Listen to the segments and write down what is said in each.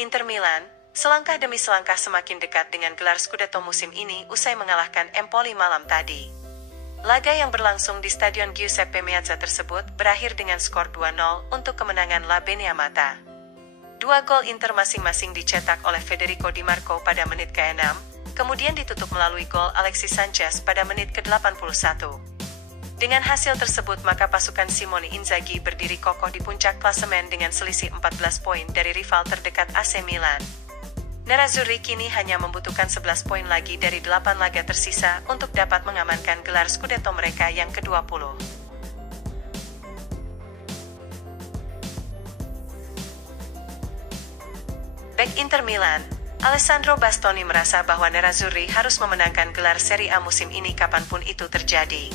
Inter Milan, selangkah demi selangkah semakin dekat dengan gelar Scudetto musim ini usai mengalahkan Empoli malam tadi. Laga yang berlangsung di Stadion Giuseppe Meazza tersebut berakhir dengan skor 2-0 untuk kemenangan La Beneamata. 2 gol Inter masing-masing dicetak oleh Federico Di Marco pada menit ke-6, kemudian ditutup melalui gol Alexis Sanchez pada menit ke-81. Dengan hasil tersebut maka pasukan Simone Inzaghi berdiri kokoh di puncak klasemen dengan selisih 14 poin dari rival terdekat AC Milan. Nerazzurri kini hanya membutuhkan 11 poin lagi dari 8 laga tersisa untuk dapat mengamankan gelar Scudetto mereka yang ke-20. Bek Inter Milan, Alessandro Bastoni merasa bahwa Nerazzurri harus memenangkan gelar Serie A musim ini kapanpun itu terjadi.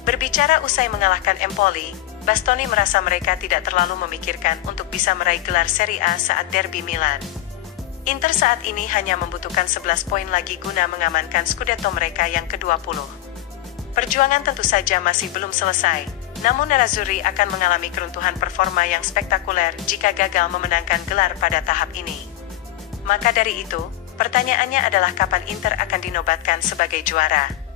Berbicara usai mengalahkan Empoli, Bastoni merasa mereka tidak terlalu memikirkan untuk bisa meraih gelar Serie A saat derby Milan. Inter saat ini hanya membutuhkan 11 poin lagi guna mengamankan Scudetto mereka yang ke-20. Perjuangan tentu saja masih belum selesai, namun Nerazzurri akan mengalami keruntuhan performa yang spektakuler jika gagal memenangkan gelar pada tahap ini. Maka dari itu, pertanyaannya adalah kapan Inter akan dinobatkan sebagai juara.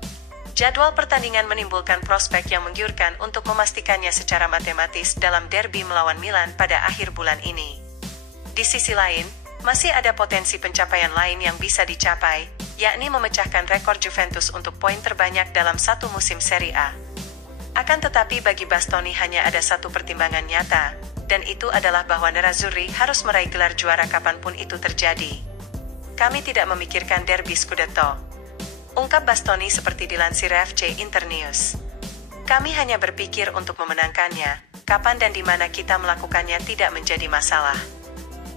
Jadwal pertandingan menimbulkan prospek yang menggiurkan untuk memastikannya secara matematis dalam derby melawan Milan pada akhir bulan ini. Di sisi lain, masih ada potensi pencapaian lain yang bisa dicapai, yakni memecahkan rekor Juventus untuk poin terbanyak dalam satu musim Serie A. Akan tetapi bagi Bastoni hanya ada satu pertimbangan nyata, dan itu adalah bahwa Nerazzurri harus meraih gelar juara kapanpun itu terjadi. Kami tidak memikirkan derby Scudetto, ungkap Bastoni seperti dilansir FC Internews. Kami hanya berpikir untuk memenangkannya, kapan dan di mana kita melakukannya tidak menjadi masalah.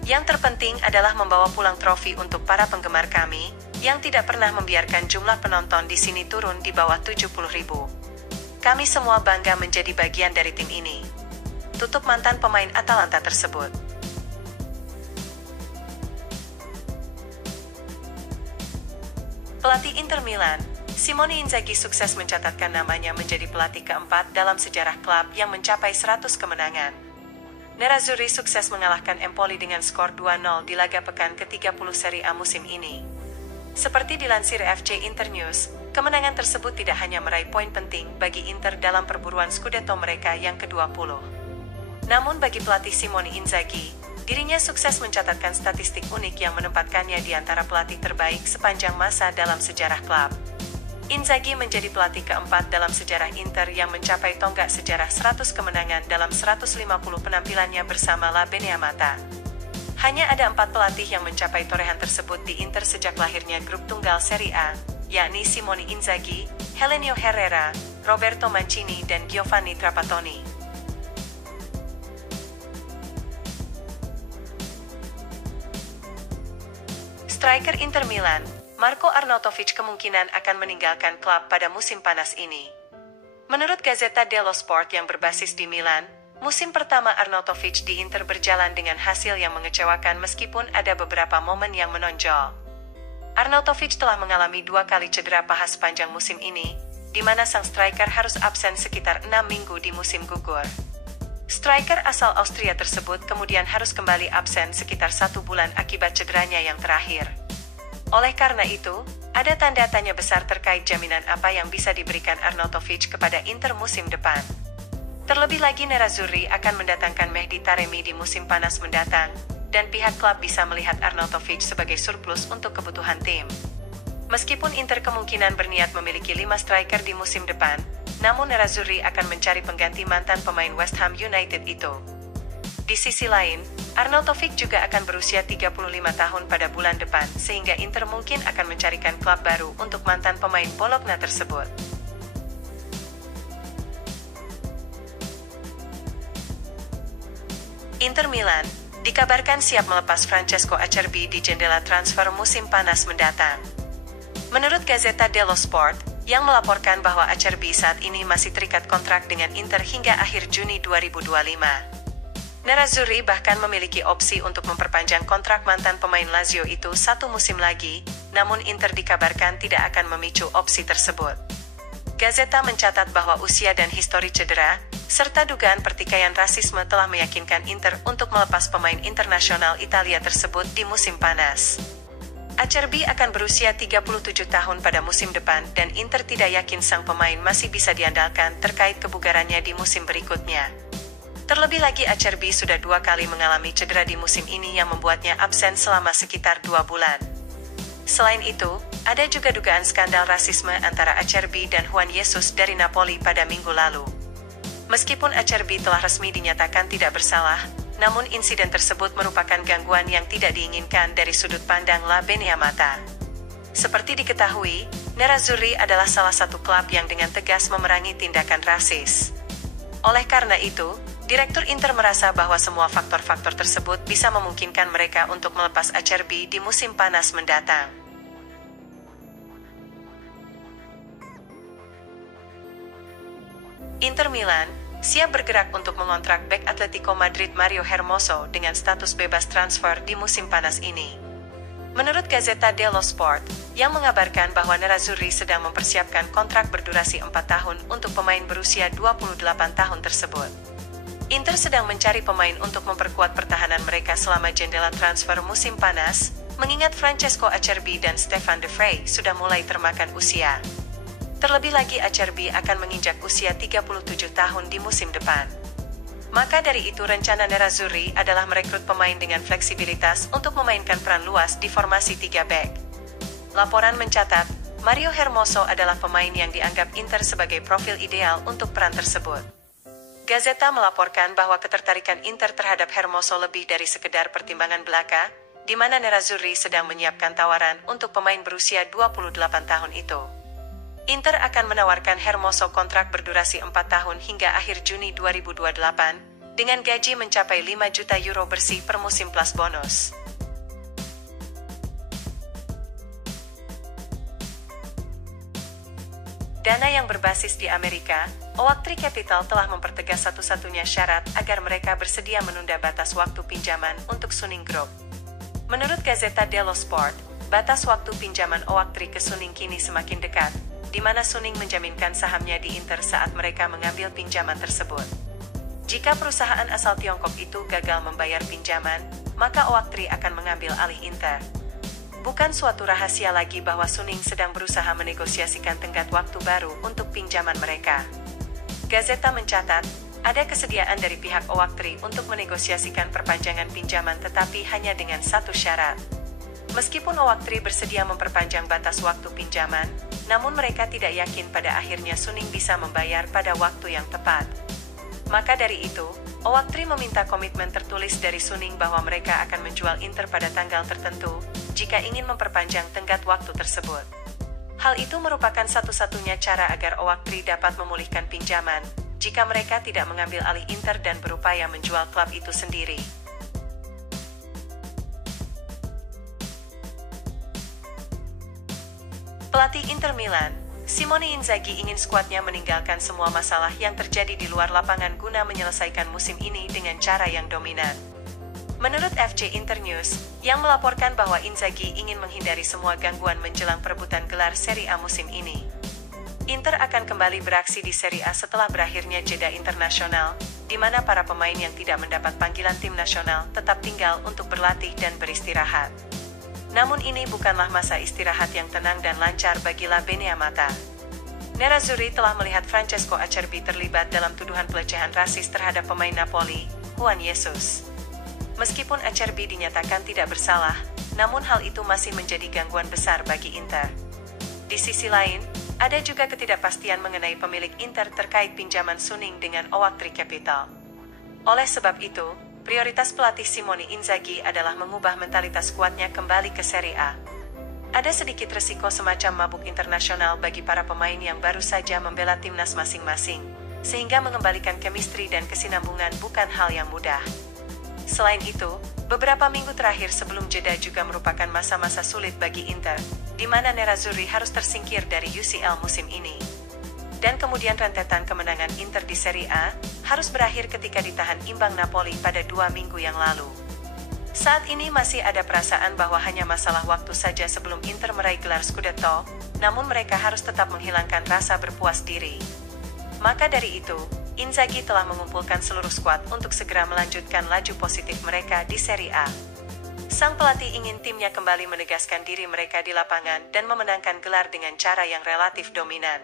Yang terpenting adalah membawa pulang trofi untuk para penggemar kami, yang tidak pernah membiarkan jumlah penonton di sini turun di bawah 70.000. Kami semua bangga menjadi bagian dari tim ini, tutup mantan pemain Atalanta tersebut. Pelatih Inter Milan, Simone Inzaghi sukses mencatatkan namanya menjadi pelatih keempat dalam sejarah klub yang mencapai 100 kemenangan. Nerazzurri sukses mengalahkan Empoli dengan skor 2-0 di laga pekan ke-30 Serie A musim ini. Seperti dilansir FC Internews, kemenangan tersebut tidak hanya meraih poin penting bagi Inter dalam perburuan Scudetto mereka yang ke-20. Namun bagi pelatih Simone Inzaghi, dirinya sukses mencatatkan statistik unik yang menempatkannya di antara pelatih terbaik sepanjang masa dalam sejarah klub. Inzaghi menjadi pelatih keempat dalam sejarah Inter yang mencapai tonggak sejarah 100 kemenangan dalam 150 penampilannya bersama La Beneamata. Hanya ada 4 pelatih yang mencapai torehan tersebut di Inter sejak lahirnya grup tunggal Serie A, yakni Simone Inzaghi, Helenio Herrera, Roberto Mancini, dan Giovanni Trapattoni. Striker Inter Milan, Marko Arnautovic kemungkinan akan meninggalkan klub pada musim panas ini. Menurut Gazzetta dello Sport yang berbasis di Milan, musim pertama Arnautovic di Inter berjalan dengan hasil yang mengecewakan meskipun ada beberapa momen yang menonjol. Arnautovic telah mengalami 2 kali cedera paha sepanjang musim ini, di mana sang striker harus absen sekitar 6 minggu di musim gugur. Striker asal Austria tersebut kemudian harus kembali absen sekitar 1 bulan akibat cederanya yang terakhir. Oleh karena itu, ada tanda tanya besar terkait jaminan apa yang bisa diberikan Arnautovic kepada Inter musim depan. Terlebih lagi Nerazzurri akan mendatangkan Mehdi Taremi di musim panas mendatang, dan pihak klub bisa melihat Arnautovic sebagai surplus untuk kebutuhan tim. Meskipun Inter kemungkinan berniat memiliki 5 striker di musim depan, namun Nerazzurri akan mencari pengganti mantan pemain West Ham United itu. Di sisi lain, Arnautovic juga akan berusia 35 tahun pada bulan depan, sehingga Inter mungkin akan mencarikan klub baru untuk mantan pemain Bologna tersebut. Inter Milan dikabarkan siap melepas Francesco Acerbi di jendela transfer musim panas mendatang. Menurut Gazzetta dello Sport, yang melaporkan bahwa Acerbi saat ini masih terikat kontrak dengan Inter hingga akhir Juni 2025. Nerazzurri bahkan memiliki opsi untuk memperpanjang kontrak mantan pemain Lazio itu 1 musim lagi, namun Inter dikabarkan tidak akan memicu opsi tersebut. Gazzetta mencatat bahwa usia dan histori cedera, serta dugaan pertikaian rasisme telah meyakinkan Inter untuk melepas pemain internasional Italia tersebut di musim panas. Acerbi akan berusia 37 tahun pada musim depan dan Inter tidak yakin sang pemain masih bisa diandalkan terkait kebugarannya di musim berikutnya. Terlebih lagi Acerbi sudah 2 kali mengalami cedera di musim ini yang membuatnya absen selama sekitar 2 bulan. Selain itu, ada juga dugaan skandal rasisme antara Acerbi dan Juan Jesus dari Napoli pada minggu lalu. Meskipun Acerbi telah resmi dinyatakan tidak bersalah, namun insiden tersebut merupakan gangguan yang tidak diinginkan dari sudut pandang La Beneamata. Seperti diketahui, Nerazzurri adalah salah satu klub yang dengan tegas memerangi tindakan rasis. Oleh karena itu, Direktur Inter merasa bahwa semua faktor-faktor tersebut bisa memungkinkan mereka untuk melepas Acerbi di musim panas mendatang. Inter Milan siap bergerak untuk mengontrak bek Atletico Madrid Mario Hermoso dengan status bebas transfer di musim panas ini. Menurut Gazzetta dello Sport, yang mengabarkan bahwa Nerazzurri sedang mempersiapkan kontrak berdurasi 4 tahun untuk pemain berusia 28 tahun tersebut. Inter sedang mencari pemain untuk memperkuat pertahanan mereka selama jendela transfer musim panas, mengingat Francesco Acerbi dan Stefan De Vrij sudah mulai termakan usia. Terlebih lagi Acerbi akan menginjak usia 37 tahun di musim depan. Maka dari itu rencana Nerazzurri adalah merekrut pemain dengan fleksibilitas untuk memainkan peran luas di formasi 3 back. Laporan mencatat, Mario Hermoso adalah pemain yang dianggap Inter sebagai profil ideal untuk peran tersebut. Gazzetta melaporkan bahwa ketertarikan Inter terhadap Hermoso lebih dari sekedar pertimbangan belaka, di mana Nerazzurri sedang menyiapkan tawaran untuk pemain berusia 28 tahun itu. Inter akan menawarkan Hermoso kontrak berdurasi 4 tahun hingga akhir Juni 2028, dengan gaji mencapai 5 juta euro bersih per musim plus bonus. Dana yang berbasis di Amerika, Oaktree Capital telah mempertegas satu-satunya syarat agar mereka bersedia menunda batas waktu pinjaman untuk Suning Group. Menurut Gazzetta dello Sport, batas waktu pinjaman Oaktree ke Suning kini semakin dekat, di mana Suning menjaminkan sahamnya di Inter saat mereka mengambil pinjaman tersebut. Jika perusahaan asal Tiongkok itu gagal membayar pinjaman, maka Oaktree akan mengambil alih Inter. Bukan suatu rahasia lagi bahwa Suning sedang berusaha menegosiasikan tenggat waktu baru untuk pinjaman mereka. Gazzetta mencatat, ada kesediaan dari pihak Oaktree untuk menegosiasikan perpanjangan pinjaman tetapi hanya dengan satu syarat. Meskipun Oaktree bersedia memperpanjang batas waktu pinjaman, namun mereka tidak yakin pada akhirnya Suning bisa membayar pada waktu yang tepat. Maka dari itu, Oaktree meminta komitmen tertulis dari Suning bahwa mereka akan menjual Inter pada tanggal tertentu, jika ingin memperpanjang tenggat waktu tersebut. Hal itu merupakan satu-satunya cara agar Oaktree dapat memulihkan pinjaman, jika mereka tidak mengambil alih Inter dan berupaya menjual klub itu sendiri. Pelatih Inter Milan, Simone Inzaghi ingin skuadnya meninggalkan semua masalah yang terjadi di luar lapangan guna menyelesaikan musim ini dengan cara yang dominan. Menurut FC Internews, yang melaporkan bahwa Inzaghi ingin menghindari semua gangguan menjelang perebutan gelar Serie A musim ini. Inter akan kembali beraksi di Serie A setelah berakhirnya jeda internasional, di mana para pemain yang tidak mendapat panggilan tim nasional tetap tinggal untuk berlatih dan beristirahat. Namun ini bukanlah masa istirahat yang tenang dan lancar bagi La Beneamata. Nerazzurri telah melihat Francesco Acerbi terlibat dalam tuduhan pelecehan rasis terhadap pemain Napoli, Juan Jesus. Meskipun Acerbi dinyatakan tidak bersalah, namun hal itu masih menjadi gangguan besar bagi Inter. Di sisi lain, ada juga ketidakpastian mengenai pemilik Inter terkait pinjaman Suning dengan Oaktree Capital. Oleh sebab itu, prioritas pelatih Simone Inzaghi adalah mengubah mentalitas skuadnya kembali ke Serie A. Ada sedikit resiko semacam mabuk internasional bagi para pemain yang baru saja membela timnas masing-masing, sehingga mengembalikan chemistry dan kesinambungan bukan hal yang mudah. Selain itu, beberapa minggu terakhir sebelum jeda juga merupakan masa-masa sulit bagi Inter, di mana Nerazzurri harus tersingkir dari UCL musim ini. Dan kemudian rentetan kemenangan Inter di Serie A harus berakhir ketika ditahan imbang Napoli pada 2 minggu yang lalu. Saat ini masih ada perasaan bahwa hanya masalah waktu saja sebelum Inter meraih gelar Scudetto, namun mereka harus tetap menghilangkan rasa berpuas diri. Maka dari itu, Inzaghi telah mengumpulkan seluruh skuad untuk segera melanjutkan laju positif mereka di Serie A. Sang pelatih ingin timnya kembali menegaskan diri mereka di lapangan dan memenangkan gelar dengan cara yang relatif dominan.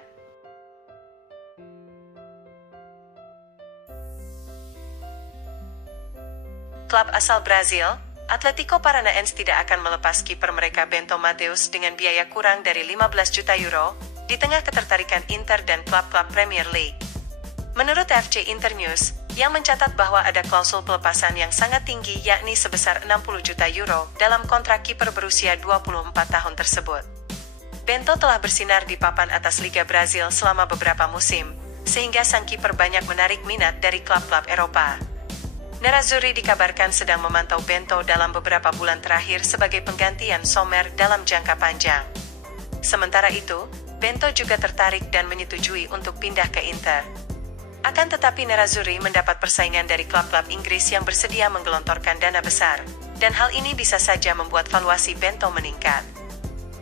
Klub asal Brazil, Atletico Paranaense tidak akan melepas kiper mereka Bento Matheus dengan biaya kurang dari 15 juta euro, di tengah ketertarikan Inter dan klub-klub Premier League. Menurut FC Internews, yang mencatat bahwa ada klausul pelepasan yang sangat tinggi yakni sebesar 60 juta euro dalam kontrak kiper berusia 24 tahun tersebut. Bento telah bersinar di papan atas Liga Brazil selama beberapa musim, sehingga sang kiper banyak menarik minat dari klub-klub Eropa. Nerazzurri dikabarkan sedang memantau Bento dalam beberapa bulan terakhir sebagai penggantian Sommer dalam jangka panjang. Sementara itu, Bento juga tertarik dan menyetujui untuk pindah ke Inter. Akan tetapi Nerazzurri mendapat persaingan dari klub-klub Inggris yang bersedia menggelontorkan dana besar, dan hal ini bisa saja membuat valuasi Bento meningkat.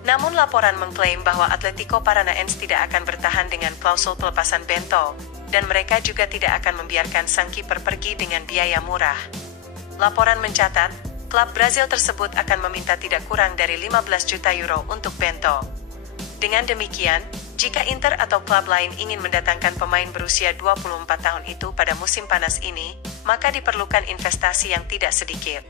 Namun laporan mengklaim bahwa Atletico Paranaense tidak akan bertahan dengan klausul pelepasan Bento, dan mereka juga tidak akan membiarkan sang kiper pergi dengan biaya murah. Laporan mencatat, klub Brazil tersebut akan meminta tidak kurang dari 15 juta euro untuk Bento. Dengan demikian, jika Inter atau klub lain ingin mendatangkan pemain berusia 24 tahun itu pada musim panas ini, maka diperlukan investasi yang tidak sedikit.